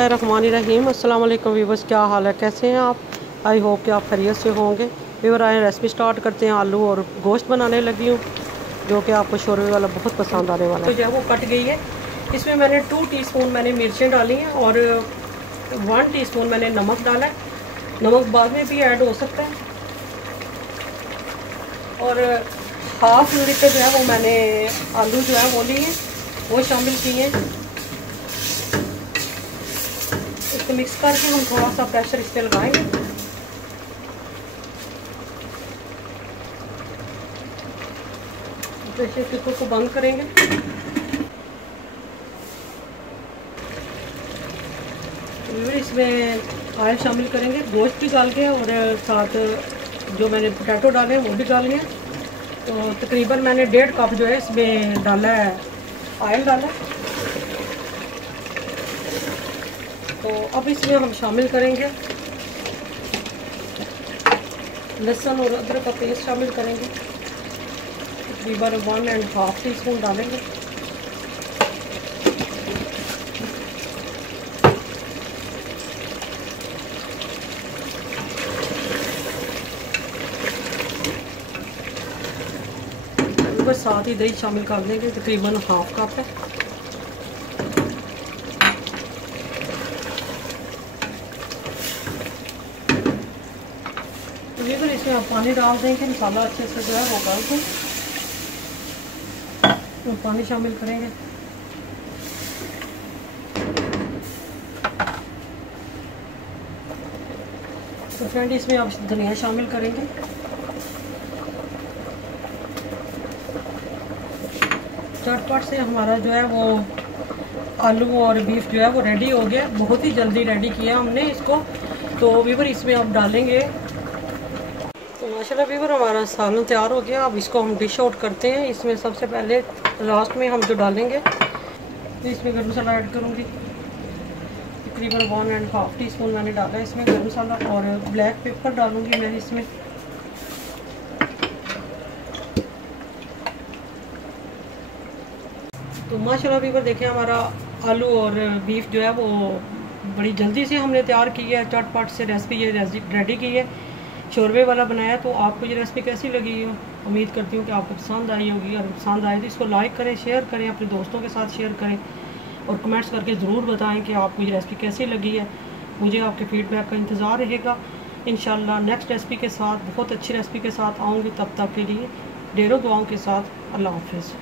बिस्मिल्लाहिर्रहमानिर्रहीम। अस्सलाम वालेकुम व्यूअर्स, क्या हाल है, कैसे हैं आप? आई होप कि आप खैरियत से होंगे। व्यूअर आए रेसिपी स्टार्ट करते हैं। आलू और गोश्त बनाने लगी हूँ जो कि आपको शोरबे वाला बहुत पसंद आने वाला है। तो जो है वो कट गई है। इसमें मैंने 2 टीस्पून मैंने मिर्चें डाली हैं और 1 टीस्पून मैंने नमक डाला है। नमक बाद में भी ऐड हो सकता है। और हाफ लीटर जो है वो मैंने आलू जो है वो लिए, वो शामिल किए हैं। इसको मिक्स करके हम थोड़ा सा प्रेशर इस पर लगाएंगे। प्रेशर कुकर को बंद करेंगे। इसमें ऑयल शामिल करेंगे, गोश्त भी डाल के और साथ जो मैंने पोटैटो डाले हैं वो भी डाल लिया। तो तकरीबन मैंने 1.5 कप जो है इसमें डाला है, ऑयल डाला है। तो अब इसमें हम शामिल करेंगे लहसुन और अदरक का पेस्ट शामिल करेंगे। तकरीबन 1.5 टीस्पून डालेंगे। साथ ही दही शामिल कर देंगे, तकरीबन 1/2 कप है। तो इसमें आप पानी डाल देंगे, मसाला अच्छे से जो है वो डाल दें। तो पानी शामिल करेंगे। तो फ्रेंड इसमें आप धनिया शामिल करेंगे। झटपट से हमारा जो है वो आलू और बीफ जो है वो रेडी हो गया। बहुत ही जल्दी रेडी किया हमने इसको। तो वीवर इसमें आप डालेंगे। तो माशाल्लाह वीवर हमारा सालन तैयार हो गया। अब इसको हम डिश आउट करते हैं। इसमें सबसे पहले लास्ट में हम जो डालेंगे, तो इसमें गर्म मसाला ऐड करूँगी। तकरीबन 1.5 टीस्पून मैंने डाला है इसमें गर्म मसाला। और ब्लैक पेपर डालूँगी मैं इसमें। तो माशाल्लाह वीवर देखें हमारा आलू और बीफ जो है वो बड़ी जल्दी से हमने तैयार की है। चटपट से रेसिपी ये रेडी की है, शोरबे वाला बनाया। तो आपको ये रेसिपी कैसी लगी हो? उम्मीद करती हूँ कि आपको पसंद आई होगी। और पसंद आए तो इसको लाइक करें, शेयर करें, अपने दोस्तों के साथ शेयर करें और कमेंट्स करके ज़रूर बताएं कि आपको ये रेसिपी कैसी लगी है। मुझे आपके फीडबैक का इंतज़ार रहेगा। इंशाल्लाह नेक्स्ट रेसिपी के साथ, बहुत अच्छी रेसिपी के साथ आऊँगी। तब तक के लिए ढेरों दुआओं के साथ अल्लाह हाफ़िज़।